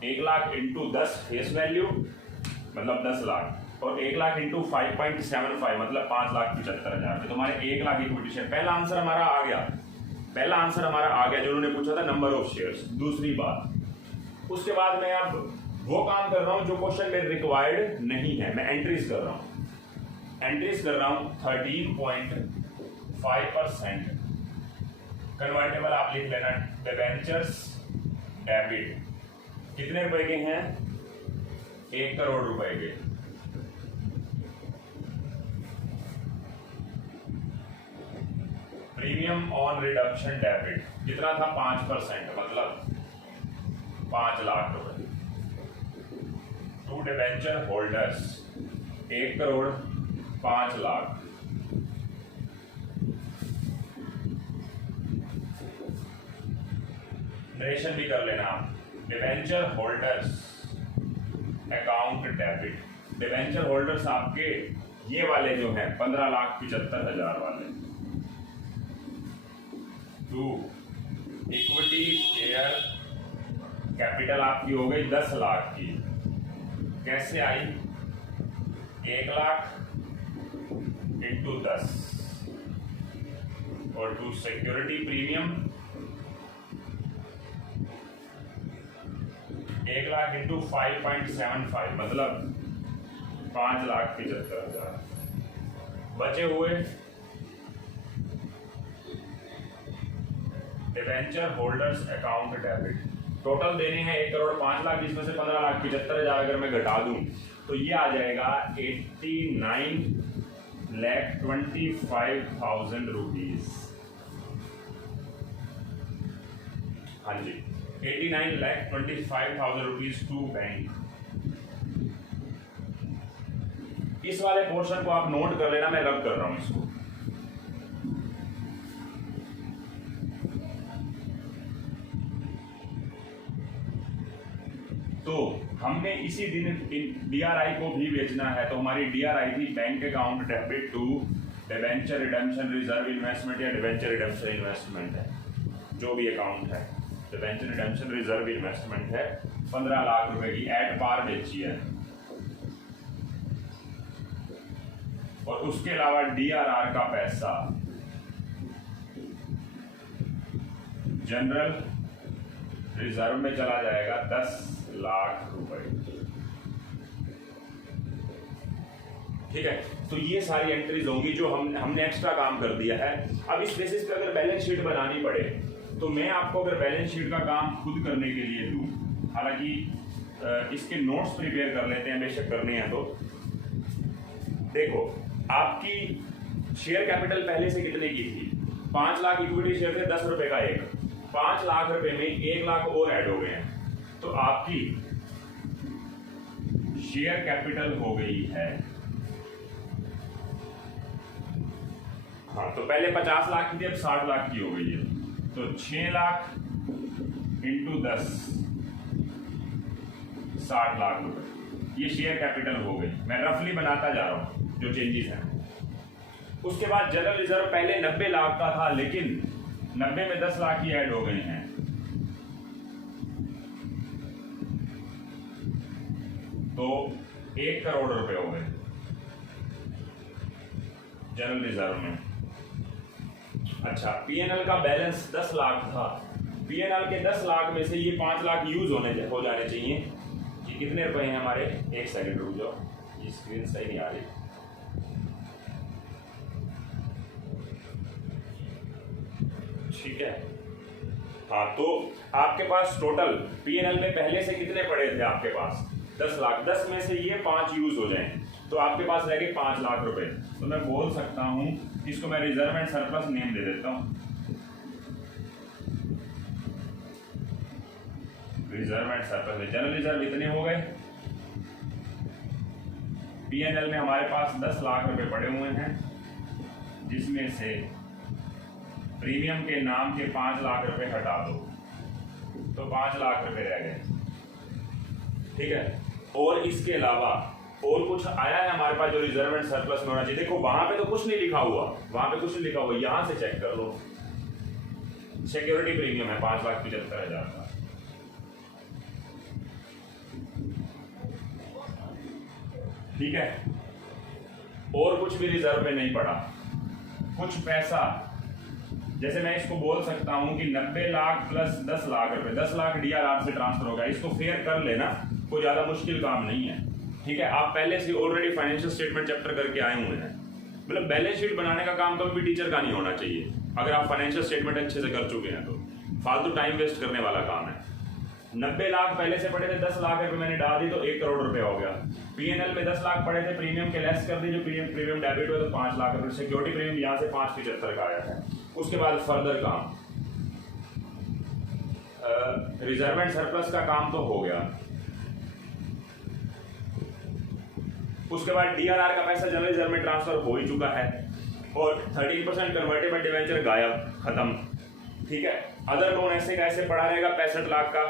1 lakh into 10 face value मतलब 10 लाख, और 1 लाख इंटू 5.75 मतलब 5,75,000, तो तुम्हारे 1 लाख इक्विटी शेयर। पहला आंसर हमारा आ गया, पहला आंसर हमारा आ गया जो उन्होंने पूछा था नंबर ऑफ शेयर्स। दूसरी बात, उसके बाद मैं अब वो काम कर रहा हूं जो क्वेश्चन में रिक्वायर्ड नहीं है, मैं एंट्रीज कर रहा हूं, एंट्रीज कर रहा हूं 13.5% कन्वर्टेबल, आप लिख लेना डिबेंचर्स डेबिट, कितने रुपए के हैं 1 करोड़ रुपए के, प्रीमियम ऑन रिडम्पशन डेबिट कितना था 5% मतलब 5 लाख रुपए, to debenture holders 1 crore 5 lakh, narration भी कर लेना आप, debenture holders account debit, debenture holders आपके ये वाले जो हैं 15,75,000 वाले, टू इक्विटी शेयर कैपिटल आपकी हो गई 10 लाख की, कैसे आई 1 लाख इंटू 10, और to security premium 1 lakh into 5.75 मतलब 5,75,000, बचे हुए debenture holders account debit, total देने हैं 1 करोड़ 5 लाख, जिसमें से 15,75,000 अगर मैं घटा दूं तो ये आ जाएगा 89,25,000 रुपीज, हाँ जी 89,25,000 रुपीज टू बैंक। इस वाले पोर्शन को आप नोट कर लेना, मैं रब कर रहा हूं इसको। तो हमने इसी दिन डीआरआई को भी बेचना है, तो हमारी डीआरआई थी bank account debit to debenture redemption reserve investment या डिबेंचर रिडेम्पशन इन्वेस्टमेंट है, जो भी अकाउंट है, डिबेंचर रिडेम्पशन रिजर्व इन्वेस्टमेंट है 15 लाख रुपए की एट पार बेची है, और उसके अलावा डीआरआर का पैसा जनरल रिजर्व में चला जाएगा 10 लाख रुपए। ठीक है, तो ये सारी एंट्रीज होंगी जो हमने एक्स्ट्रा काम कर दिया है। अब इस बेसिस पे अगर बैलेंस शीट बनानी पड़े तो मैं आपको अगर बैलेंस शीट का काम खुद करने के लिए दूं, हालांकि इसके नोट्स प्रिपेयर कर लेते हैं, बेशक करने हैं तो। देखो, आपकी शेयर कैपिटल पहले से कितने की थी? 5 लाख इक्विटी शेयर थे, 10 रुपए का एक। 5 लाख रुपए में 1 लाख और ऐड हो गए हैं, तो आपकी शेयर कैपिटल हो गई है, हाँ, तो पहले 50 लाख की थी, अब 60 लाख की हो गई है। तो 6 लाख इंटू 10, 60 लाख रुपए, ये शेयर कैपिटल हो गई। मैं रफली बनाता जा रहा हूं जो चेंजेस हैं। उसके बाद जनरल रिजर्व पहले 90 लाख का था, लेकिन 90 में 10 लाख ही ऐड हो गए हैं, तो 1 करोड़ रुपए हो गए जनरल रिजर्व में। अच्छा, पीएनएल का बैलेंस 10 लाख था। पीएनएल के 10 लाख में से ये 5 लाख यूज हो जाने चाहिए। कि कितने रुपए हैं हमारे? 1 सेकंड रुक जाओ, ये स्क्रीन सही नहीं आ रही। ठीक है, हाँ, तो आपके पास टोटल पीएनएल में पहले से कितने पड़े थे आपके पास? 10 लाख। 10 में से ये 5 यूज हो जाएं तो आपके पास रह गए 5 लाख रुपए। तो मैं बोल सकता हूं, इसको मैं रिजर्व एंड सरप्लस नेम दे देता हूं, reserve and surplus. General reserve इतने हो गए, पीएनएल में हमारे पास 10 लाख रुपए पड़े हुए हैं, जिसमें से प्रीमियम के नाम के 5 लाख रुपए हटा दो, तो 5 लाख रुपए रह गए। ठीक है, और इसके अलावा और कुछ आया है हमारे पास जो रिजर्व एंड सरप्लस में होना चाहिए? देखो, वहां पे तो कुछ नहीं लिखा हुआ, वहां पे कुछ नहीं लिखा हुआ, यहां से चेक कर लो। सिक्योरिटी प्रीमियम है 5,75,000 का। ठीक है, और कुछ भी रिजर्व में नहीं पड़ा। कुछ पैसा, जैसे मैं इसको बोल सकता हूं कि 90 लाख प्लस 10 लाख रुपए, 10 लाख डीआरआर से ट्रांसफर होगा। इसको फेयर कर लेना, कोई ज्यादा मुश्किल काम नहीं है। ठीक है, आप पहले से ऑलरेडी फाइनेंशियल स्टेटमेंट चैप्टर करके आए हुए हैं। मतलब बैलेंस शीट बनाने का काम कभी भी टीचर का नहीं होना चाहिए। अगर आप फाइनेंशियल स्टेटमेंट अच्छे से कर चुके हैं तो फालतू टाइम वेस्ट करने वाला काम है। 90 लाख पहले से पड़े थे, 10 लाख रुपए मैंने डाल दी तो 1 करोड़ रुपए हो गया। पीएनएल में 10 लाख पड़े थे, प्रीमियम के लेस कर दी, जो प्रीमियम डेबिट हुआ तो 5 लाख रुपए। सिक्योरिटी प्रीमियम यहाँ से 5,75 का आया है। उसके बाद फर्दर काम, रिजर्व एंड सरप्लस का काम तो हो गया। उसके बाद डीआरआर का पैसा जनरल रिजर्व में ट्रांसफर हो ही चुका है, और 13% कन्वर्टेबल डिवेंचर गायब, खत्म। ठीक है, अदर लोन ऐसे कैसे पड़ा रहेगा 65 लाख का,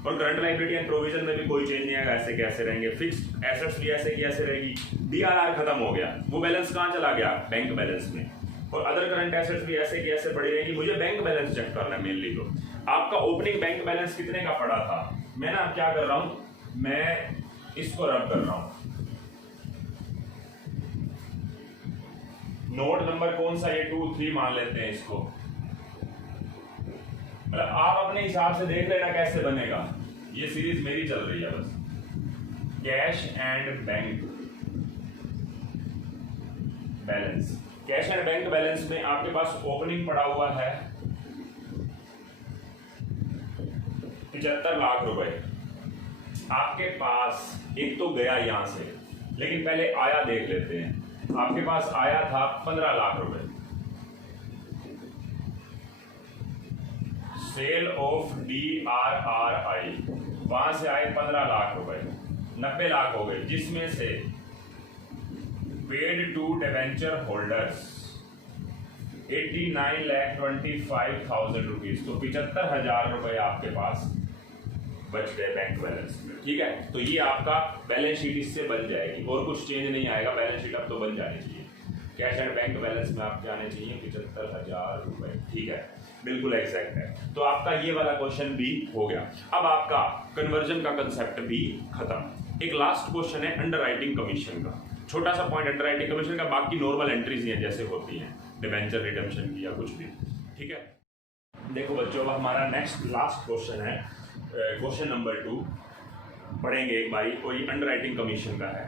और करंट लायबिलिटी एंड प्रोविजन में भी कोई चेंज नहीं आएगा, ऐसे कैसे रहेंगे। फिक्स्ड एसेट्स भी ऐसे की ऐसे रहेगी। डीआरआर खत्म हो गया, वो बैलेंस कहाँ चला गया? बैंक बैलेंस में। और अदर करंट एसेट्स भी ऐसे की ऐसे पड़ी रहेगी। मुझे बैंक बैलेंस चेक करना है मेनली। तो आपका ओपनिंग बैंक बैलेंस कितने का पड़ा था? मैं ना क्या कर रहा हूं, मैं इसको रब कर रहा हूं। नोट नंबर कौन सा? ये 2, 3 मान लेते हैं इसको। मतलब आप अपने हिसाब से देख लेना कैसे बनेगा। ये सीरीज मेरी चल रही है बस। Cash and bank balance. Cash and bank balance में आपके पास ओपनिंग पड़ा हुआ है 75 लाख रुपए। आपके पास एक तो गया यहां से, लेकिन पहले आया देख लेते हैं। आपके पास आया था 15 लाख रुपए, सेल ऑफ DRRI, वहां से आए 15 लाख रुपए, 90 लाख हो गए, जिसमें से paid to debenture holders 89,25,000 rupees, तो 75,000 रुपए आपके पास बच गए बैंक बैलेंस में। ठीक है, तो ये आपका बैलेंस शीट इससे बन जाएगी, और कुछ चेंज नहीं आएगा। बैलेंस शीट अब तो बन जानी चाहिए। कैश एंड बैंक बैलेंस में आपके आने चाहिए 75,000 रुपए। ठीक है, बिल्कुल एग्जैक्ट है। तो आपका ये वाला क्वेश्चन भी हो गया। अब आपका कन्वर्जन का कंसेप्ट भी खत्म। एक लास्ट क्वेश्चन है अंडरराइटिंग कमीशन का। छोटा सा पॉइंट अंडरराइटिंग कमीशन का, बाकी नॉर्मल एंट्रीज ही हैं जैसे होती हैं डिबेंचर रिडेम्पशन की या कुछ भी। ठीक है। देखो बच्चों, अब हमारा नेक्स्ट लास्ट क्वेश्चन है, क्वेश्चन नंबर 2 पढ़ेंगे एक बारी, और ये अंडरराइटिंग कमीशन का है।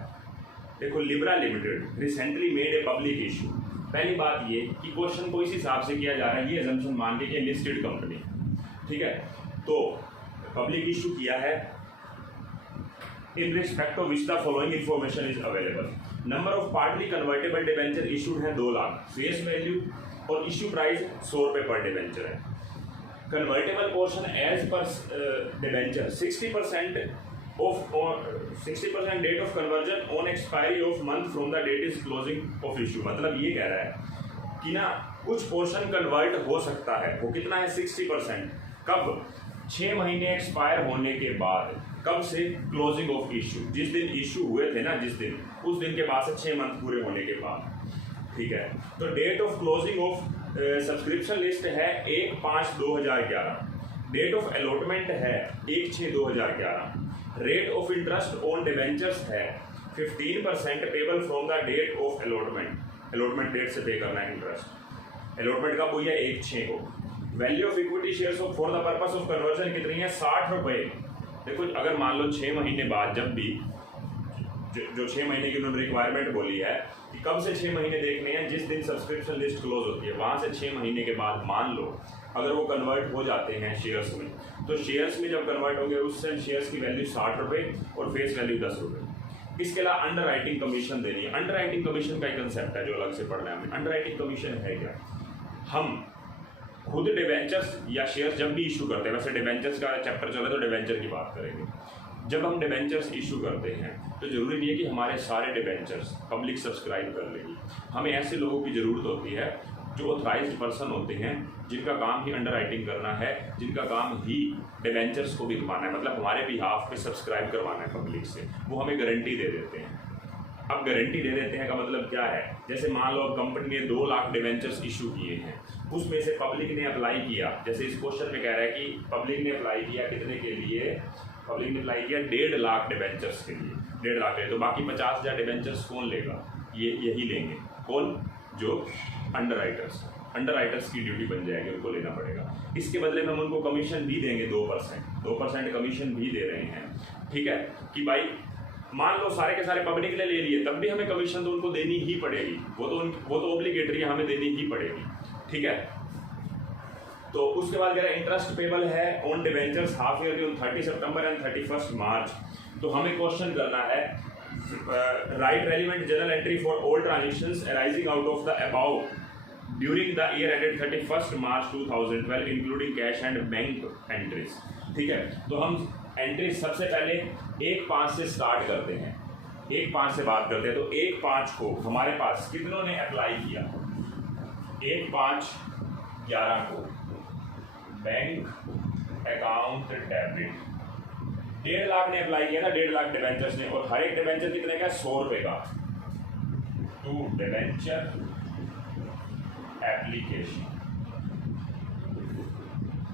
देखो, Libra limited recently made a public issue. पहली बात ये कि क्वेश्चन को इस हिसाब से किया जा रहा है, ये अजम्पशन मान के कि लिस्टेड कंपनी, ठीक है, तो पब्लिक इशू किया है in respect of which the following information is available. Number of partly convertible debenture issued है 2 लाख, फेस वैल्यू और इशू प्राइस 100 रुपये पर डिबेंचर है। Convertible portion as per debenture 60% date of conversion on expiry of month from the date is closing of issue. मतलब ये कह रहा है कि ना कुछ पोर्शन कन्वर्ट हो सकता है, वो कितना है 60%, कब 6 महीने एक्सपायर होने के बाद, कब से क्लोजिंग ऑफ इशू, जिस दिन इशू हुए थे ना, जिस दिन, उस दिन के बाद से 6 मंथ पूरे होने के बाद, ठीक है। तो date of closing of subscription list है 1/5/2011, डेट ऑफ अलॉटमेंट है 1/6/2011, rate of interest on debentures है 15% payable from the date of allotment. Allotment date से पे करना है इंटरेस्ट। अलॉटमेंट कब हुई है 1/6 को। Value of equity shares for the purpose of conversion कितनी है 60 रुपये। देखो, अगर मान लो 6 महीने बाद, जब भी जो 6 महीने की उन्होंने रिक्वायरमेंट बोली है कि कब से 6 महीने देखने हैं, जिस दिन सब्सक्रिप्शन लिस्ट क्लोज होती है वहाँ से 6 महीने के बाद मान लो अगर वो कन्वर्ट हो जाते हैं शेयर्स में, तो शेयर्स में जब कन्वर्ट होंगे उस टाइम शेयर्स की वैल्यू 60 रुपये और फेस वैल्यू 10 रुपये। इसके अलावा अंडर राइटिंग कमीशन देनी है। अंडर राइटिंग कमीशन का एक कंसेप्ट है जो अलग से पढ़ना है हमें। अंडर राइटिंग कमीशन है क्या? हम खुद डिवेंचर्स या शेयर्स जब भी इशू करते हैं, वैसे डिवेंचर्स का चैप्टर चले तो डिवेंचर की बात करेंगे। जब हम डिवेंचर्स इशू करते हैं तो ज़रूरी नहीं है कि हमारे सारे डिवेंचर्स पब्लिक सब्सक्राइब कर लेगी। हमें ऐसे लोगों की ज़रूरत होती है जो ऑथराइज्ड पर्सन होते हैं, जिनका काम ही अंडर राइटिंग करना है, जिनका काम ही डिवेंचर्स को भी घुमाना है, मतलब हमारे बिहाफ पे सब्सक्राइब करवाना है पब्लिक से। वो हमें गारंटी दे देते हैं। अब गारंटी दे देते हैं का मतलब क्या है? जैसे मान लो कंपनी ने 2 लाख डिवेंचर्स इशू किए हैं, उसमें से पब्लिक ने अप्लाई किया, जैसे इस क्वेश्चन में कह रहा है कि पब्लिक ने अप्लाई किया कितने के लिए? पब्लिक ने अप्लाई किया 1.5 लाख डिवेंचर्स के लिए, 1.5 लाख है, तो बाकी 50,000 डिवेंचर्स कौन लेगा? यही लेंगे। कौन? जो अंडर राइटर्स की ड्यूटी बन जाएगी, उनको लेना पड़ेगा। इसके बदले में हम उनको कमीशन भी देंगे 2% कमीशन भी दे रहे हैं, ठीक है। कि भाई मान लो सारे के सारे पब्लिक ने ले लिए, तब भी हमें कमीशन तो उनको देनी ही पड़ेगी, वो तो ऑब्लिगेटरी है, हमें देनी ही पड़ेगी, ठीक है। तो उसके बाद कह रहा है इंटरेस्ट पेबल है on debentures half yearly on 30 September and 31 मार्च। तो हमें क्वेश्चन करना है right relevant journal entry for all transactions arising out of the above during the year ended 31 March 2012 including cash and bank entries, ठीक है। तो हम entry सबसे पहले 1/5 से स्टार्ट करते हैं, 1/5 से बात करते हैं। तो 1/5 को हमारे पास कितनों ने अप्लाई किया? 1/5/11 को बैंक अकाउंट डेबिट 1.5 लाख ने अप्लाई किया था, 1.5 लाख डिवेंचर्स ने, और हर एक डिवेंचर कितने का? 100 रुपये का। To debenture application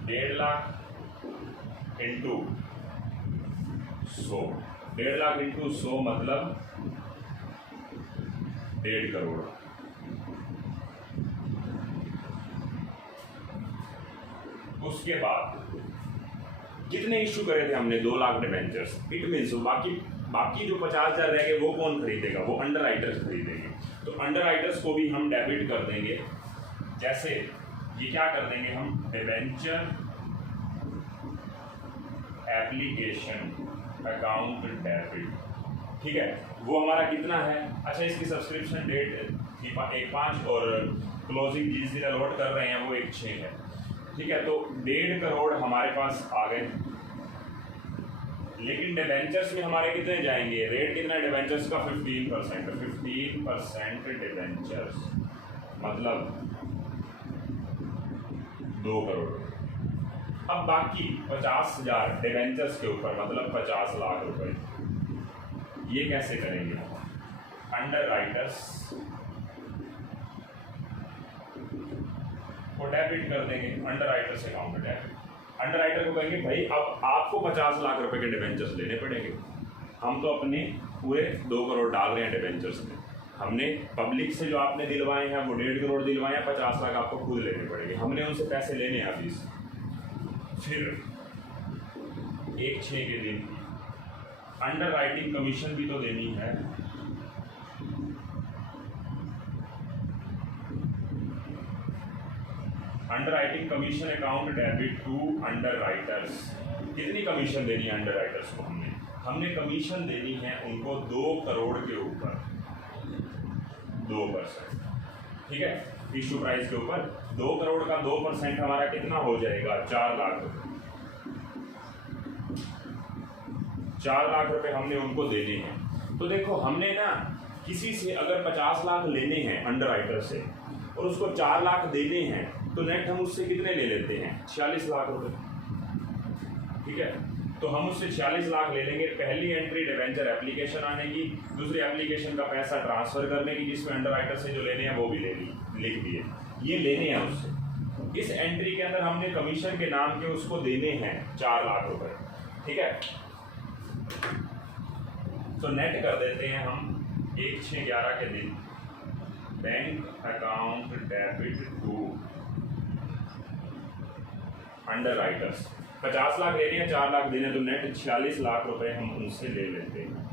1.5 lakh into 100, 1.5 lakh into 100 मतलब 1.5 करोड़। उसके बाद कितने इशू करे थे हमने? 2 लाख डिवेंचर्स। इट मीन्स बाकी जो 50,000 रह गए वो कौन खरीदेगा? वो अंडर राइटर्स खरीदेंगे। तो अंडर राइटर्स को भी हम डेबिट कर देंगे। जैसे ये क्या कर देंगे हम? डिवेंचर एप्लीकेशन अकाउंट डेबिट, ठीक है। वो हमारा कितना है? अच्छा, इसकी सब्सक्रिप्शन डेट 1/5 और क्लोजिंग जिस दिन अलॉट कर रहे हैं वो 1/6 है, ठीक है। तो 1.5 करोड़ हमारे पास आ गए। लेकिन डिवेंचर्स में हमारे कितने जाएंगे? रेट कितना है डिवेंचर्स का? 15% डिवेंचर्स मतलब 2 करोड़। अब बाकी 50,000 डिवेंचर्स के ऊपर मतलब 50 लाख रुपए, ये कैसे करेंगे? अंडर राइटर्स को डेबिट कर देंगे, under writers account debit. Under writer को कहेंगे भाई अब आपको 50 लाख रुपए के डिवेंचर्स लेने पड़ेंगे। हम तो अपने पूरे 2 करोड़ डाल रहे हैं डिवेंचर्स में, हमने पब्लिक से जो आपने दिलवाए हैं वो 1.5 करोड़ दिलवाए हैं, 50 लाख आपको खुद लेने पड़ेंगे। हमने उनसे पैसे लेने हैं अभी फिर 1/6 के दिन अंडर राइटिंग कमीशन भी तो देनी है। Underwriting commission account debit to underwriters. कितनी कमीशन देनी है अंडर राइटर्स को? हमने कमीशन देनी है उनको 2 करोड़ के ऊपर 2%, ठीक है, इशू प्राइस के ऊपर 2 करोड़ का 2% हमारा कितना हो जाएगा? 4 लाख रुपए। 4 लाख रुपए हमने उनको देने हैं। तो देखो हमने ना किसी से अगर 50 लाख लेने हैं अंडर राइटर से और उसको 4 लाख देने हैं तो नेट हम उससे कितने ले लेते हैं? 46 लाख रुपए, ठीक है। तो हम उससे 46 लाख ले लेंगे। पहली एंट्री डिवेंचर एप्लीकेशन आने की, दूसरी एप्लीकेशन का पैसा ट्रांसफर करने की, जिसमें अंडर राइटर से जो लेने हैं वो भी लिख दिए, ये लेने हैं उससे। इस एंट्री के अंदर हमने कमीशन के नाम के उसको देने हैं 4 लाख रुपए, ठीक है। तो नेट कर देते हैं हम 1/6/11 के दिन bank account debit to underwriters. 50 lakh लेने हैं, 4 लाख देने, तो नेट 46 लाख रुपए हम उनसे ले लेते हैं।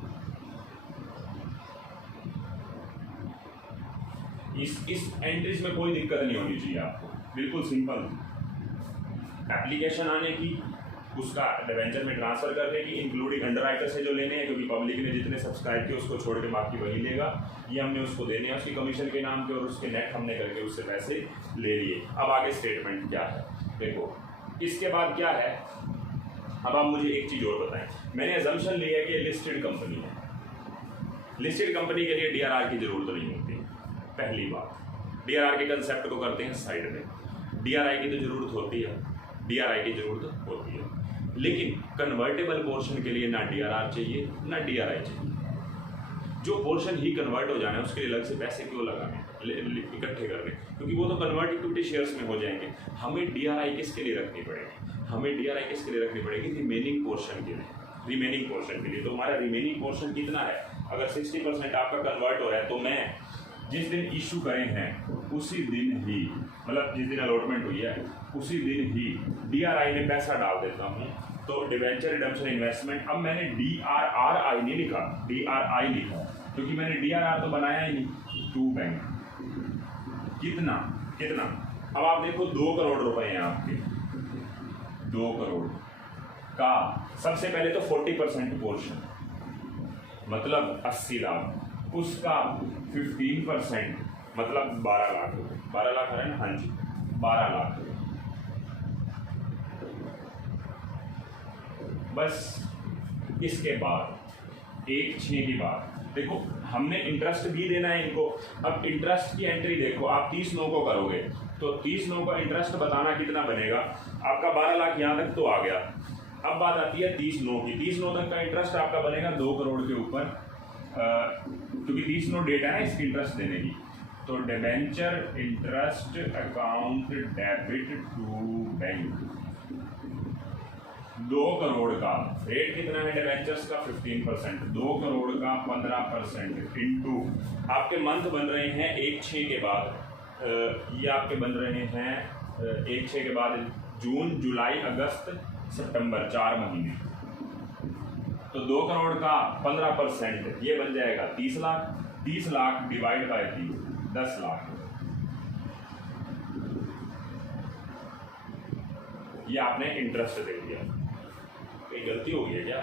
इस एंट्रीज में कोई दिक्कत नहीं होनी चाहिए आपको, बिल्कुल सिंपल। एप्लीकेशन आने की, उसका डिवेंचर में ट्रांसफर करने की, इंक्लूडिंग अंडर राइटर से जो लेने हैं, क्योंकि पब्लिक ने जितने सब्सक्राइब किए उसको छोड़ के बाकी वही लेगा, ये हमने उसको देने हैं उसकी कमीशन के नाम के, और उसके नेट हमने करके उससे पैसे ले लिए। अब आगे स्टेटमेंट क्या है देखो, इसके बाद क्या है। अब आप मुझे एक चीज़ और बताएं। मैंने अजम्पशन लिया है कि लिस्टेड कंपनी है, लिस्टेड कंपनी के लिए डीआरआर की जरूरत नहीं होती। पहली बात, डीआरआर के कंसेप्ट को करते हैं साइड में। डीआरआई की तो जरूरत होती है, डीआरआई की जरूरत होती है, लेकिन कन्वर्टेबल पोर्शन के लिए ना डीआरआर चाहिए ना डीआरआई चाहिए। जो पोर्शन ही कन्वर्ट हो जाना है उसके लिए अलग से पैसे क्यों लगाने, इकट्ठे करने, क्योंकि वो तो कन्वर्ट इक्विटी शेयर्स में हो जाएंगे। हमें डीआरआई किसके लिए रखनी पड़ेगी? हमें डीआरआई किसके लिए रखनी पड़ेगी? रिमेनिंग पोर्शन के लिए, रिमेनिंग पोर्शन के लिए। तो हमारा रिमेनिंग पोर्शन कितना है? अगर 60% आपका कन्वर्ट हो रहा है तो मैं जिस दिन इशू करें हैं उसी दिन ही, मतलब जिस दिन अलॉटमेंट हुई है उसी दिन ही डीआरआई में पैसा डाल देता हूँ। तो डिवेंचर रिडम्पशन इन्वेस्टमेंट, अब मैंने डीआरआरआई नहीं लिखा, डीआरआई लिखा, क्योंकि मैंने डीआरआर तो बनाया ही नहीं। टू बैंक कितना कितना, अब आप देखो 2 करोड़ रुपए हैं आपके, 2 करोड़ का सबसे पहले तो 40% पोर्शन मतलब 80 लाख, उसका 15% मतलब 12 लाख रुपये। 12 लाख है ना? हाँ जी, 12 लाख रुपये। बस इसके बाद 1/6 की बात देखो, हमने इंटरेस्ट भी देना है इनको। अब इंटरेस्ट की एंट्री देखो, आप 30/9 को करोगे तो 30/9 का इंटरेस्ट बताना कितना बनेगा आपका? 12 लाख यहाँ तक तो आ गया। अब बात आती है 30/9 की। 30/9 तक का इंटरेस्ट आपका बनेगा 2 करोड़ के ऊपर, क्योंकि 30/9 डेट है ना इसकी इंटरेस्ट देने की। तो debenture interest account debit to bank 2 crore का रेट कितना है डिबेंचर्स का? 15%। 2 करोड़ का 15% इंटू आपके मंथ बन रहे हैं 1/6 के बाद, ये आपके बन रहे हैं 1/6 के बाद जून, जुलाई, अगस्त, सितंबर, 4 महीने। तो 2 करोड़ का 15% ये बन जाएगा 30 लाख। 30 lakh divide by 3, 10 lakh. ये आपने इंटरेस्ट दे दिया। कोई गलती हो गई है क्या?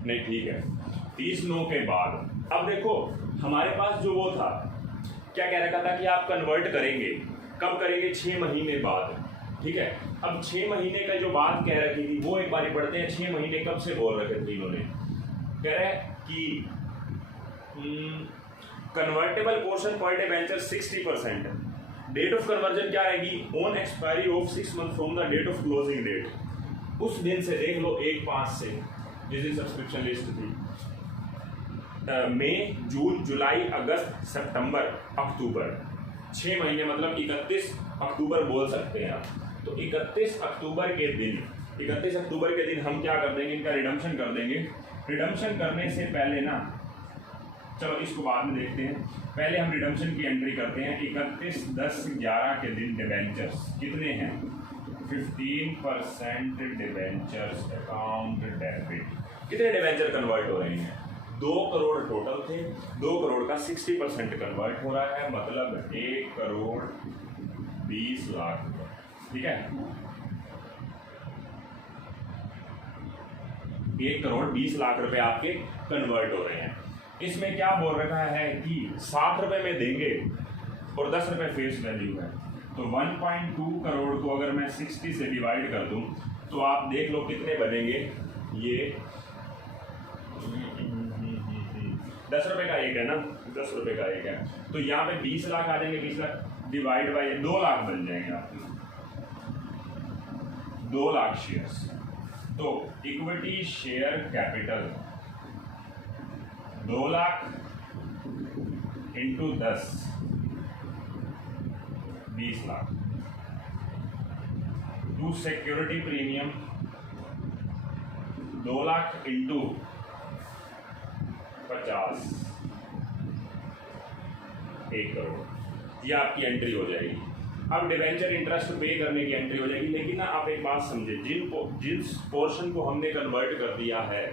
नहीं, ठीक है। 30/9 के बाद अब देखो हमारे पास जो वो था, क्या कह रखा था कि आप कन्वर्ट करेंगे, कब करेंगे? 6 महीने बाद, ठीक है। अब 6 महीने का जो बात कह रखी थी वो एक बार पढ़ते हैं। 6 महीने कब से बोल रखे थे इन्होंने? कह रहे कि convertible portion per debenture 60%। Date of conversion क्या आएगी? On expiry of 6 month from the date of closing date. उस दिन से देख लो 1/5 से, जिस दिन सब्सक्रिप्शन लिस्ट थी। मई, जून, जुलाई, अगस्त, सितंबर, अक्टूबर, 6 महीने मतलब 31 अक्टूबर बोल सकते हैं आप। तो 31 अक्टूबर के दिन हम क्या कर देंगे? इनका रिडम्पशन कर देंगे। रिडम्पशन करने से पहले ना चलो इसको बाद में देखते हैं, पहले हम रिडम्पशन की एंट्री करते हैं। 31/10/11 के दिन डिबेंचर्स कितने हैं? 15% डिबेंचर्स अकाउंट डेबिट। कितने डिबेंचर कन्वर्ट हो रहे हैं? 2 करोड़ टोटल थे, 2 करोड़ का 60% कन्वर्ट हो रहा है, मतलब 1 करोड़ 20 लाख रुपए। ठीक है, 1 करोड़ 20 लाख रुपए आपके कन्वर्ट हो रहे हैं। इसमें क्या बोल रखा है कि 60 रुपए में देंगे और 10 रुपए फेस वैल्यू है, तो 1.2 करोड़ को अगर मैं 60 से डिवाइड कर दूं तो आप देख लो कितने बनेंगे। ये 10 रुपए का एक है ना, 10 रुपए का एक है, तो यहाँ पे 20 लाख आ जाएंगे। 20 लाख डिवाइड बाय 2 लाख बन जाएंगे आपके, 2 लाख शेयर्स। तो equity share capital 2 lakh into 10 20 लाख। To security premium 2 lakh into 50 1 crore. ये आपकी एंट्री हो जाएगी। अब डिवेंचर इंटरेस्ट पे करने की एंट्री हो जाएगी। लेकिन ना आप एक बात समझे, जिस पोर्शन को हमने कन्वर्ट कर दिया है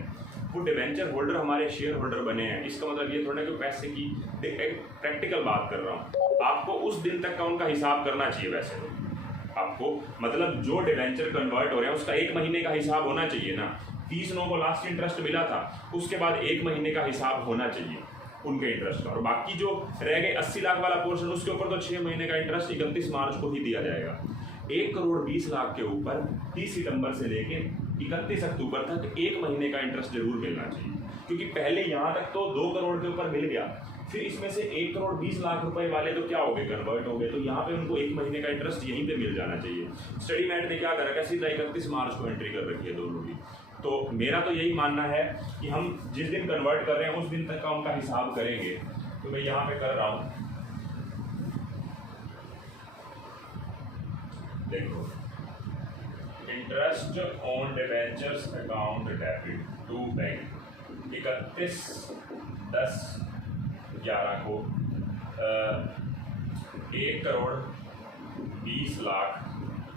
वो डिवेंचर होल्डर हमारे शेयर होल्डर बने हैं। इसका मतलब ये थोड़ा कि पैसे की एक प्रैक्टिकल बात कर रहा हूँ। आपको उस दिन तक का उनका हिसाब करना चाहिए। वैसे तो आपको मतलब जो डिवेंचर कन्वर्ट हो रहे हैं उसका 1 महीने का हिसाब होना चाहिए ना। 30/9 को लास्ट इंटरेस्ट मिला था, उसके बाद 1 महीने का हिसाब होना चाहिए उनके इंटरेस्ट का। और बाकी जो रह गए 80 लाख वाला पोर्शन, उसके ऊपर तो 6 महीने का इंटरेस्ट 31 मार्च को ही दिया जाएगा। 1 करोड़ 20 लाख के ऊपर 30 सितंबर से लेके 31 अक्टूबर तक 1 महीने का इंटरेस्ट जरूर मिलना चाहिए, क्योंकि पहले यहाँ तक तो 2 करोड़ के ऊपर मिल गया, फिर इसमें से 1 करोड़ 20 लाख रुपए वाले तो क्या हो गए, कन्वर्ट हो गए, तो यहाँ पे उनको 1 महीने का इंटरेस्ट यहीं पे मिल जाना चाहिए। स्टडी मैट ने क्या कर रखा है, सीधा 31 मार्च को एंट्री कर रखी है दोनों की। तो मेरा तो यही मानना है कि हम जिस दिन कन्वर्ट कर रहे हैं उस दिन तक का उनका हिसाब करेंगे। तो मैं यहाँ पे कर रहा हूँ, देखो, interest on debentures account debit to bank 31/10/11 को 1 करोड़ 20 लाख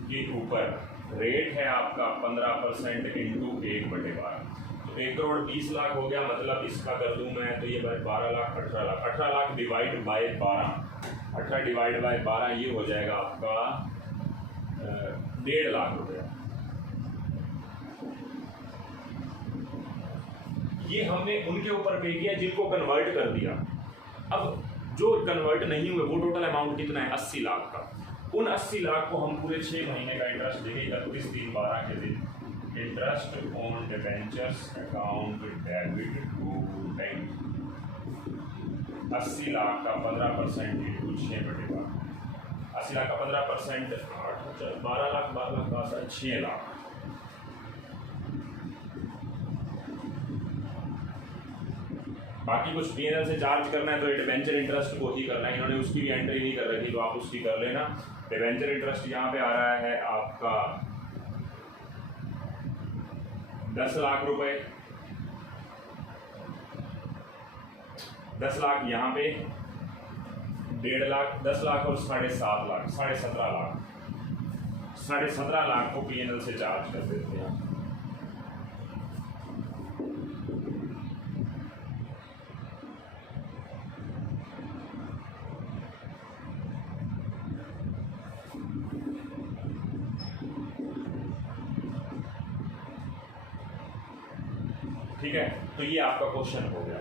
के ऊपर रेट है आपका 15% इंटू 1/12। तो 1 करोड़ 20 लाख हो गया, मतलब इसका कर दूं मैं तो ये 12 lakh 18 lakh 18 lakh divide by 12, 18 divide by 12 ये हो जाएगा आपका 1.5 लाख रुपया। ये हमने उनके ऊपर पे किया जिनको कन्वर्ट कर दिया। अब जो कन्वर्ट नहीं हुए वो टोटल अमाउंट कितना है, 80 लाख का। उन 80 लाख को हम पूरे 6 महीने का इंटरेस्ट देंगे 31/3/12 के दिन। Interest on debentures account debit to bank 80 lakh का 15% इंटू 6/12। 80 लाख का 15% 12 लाख 6 लाख। बाकी कुछ पीएनएल से चार्ज करना है तो डिबेंचर इंटरेस्ट को ही करना है, इन्होंने उसकी भी एंट्री नहीं कर रखी, तो आप उसकी कर लेना। डिबेंचर इंटरेस्ट यहाँ पे आ रहा है आपका 10 लाख रुपए, 10 लाख यहाँ पे, 1.5 लाख, 10 लाख और 7.5 लाख, 17.5 लाख, 17.5 लाख को पीएनएल से चार्ज कर देते हैं। ठीक है, तो ये आपका क्वेश्चन हो गया।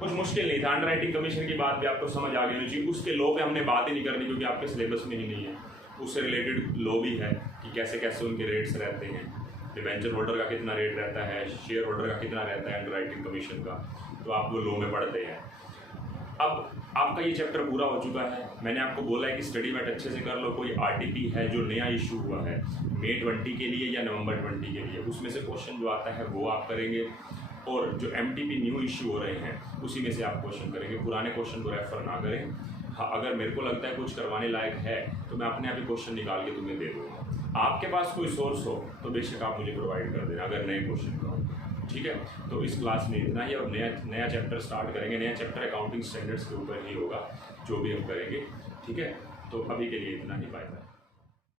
कुछ मुश्किल नहीं था, अंडरराइटिंग कमीशन की बात भी आपको समझ आ गई होनी चाहिए। उसके लॉ पे हमने बात ही नहीं करनी क्योंकि आपके सिलेबस में ही नहीं है। उससे रिलेटेड लॉ भी है कि कैसे कैसे उनके रेट्स रहते हैं, डिबेंचर होल्डर का कितना रेट रहता है, शेयर होल्डर का कितना रहता है अंडरराइटिंग कमीशन का, तो आप वो लॉ में पढ़ते हैं। अब आपका ये चैप्टर पूरा हो चुका है। मैंने आपको बोला है कि स्टडी मैट अच्छे से कर लो। कोई आरटीपी है जो नया इशू हुआ है मई 20 के लिए या नवंबर 20 के लिए, उसमें से क्वेश्चन जो आता है वो आप करेंगे, और जो एमटीपी न्यू इशू हो रहे हैं उसी में से आप क्वेश्चन करेंगे। पुराने क्वेश्चन को रेफर ना करें। हाँ, अगर मेरे को लगता है कुछ करवाने लायक है तो मैं अपने आप ही क्वेश्चन निकाल के तुम्हें दे दूँगा। आपके पास कोई सोर्स हो तो बेशक आप मुझे प्रोवाइड कर देना अगर नए क्वेश्चन का हो। ठीक है, तो इस क्लास में इतना ही, और नया चैप्टर स्टार्ट करेंगे। नया चैप्टर अकाउंटिंग स्टैंडर्ड्स के ऊपर ही होगा जो भी हम करेंगे, ठीक है। तो अभी के लिए इतना ही, बाय बाय।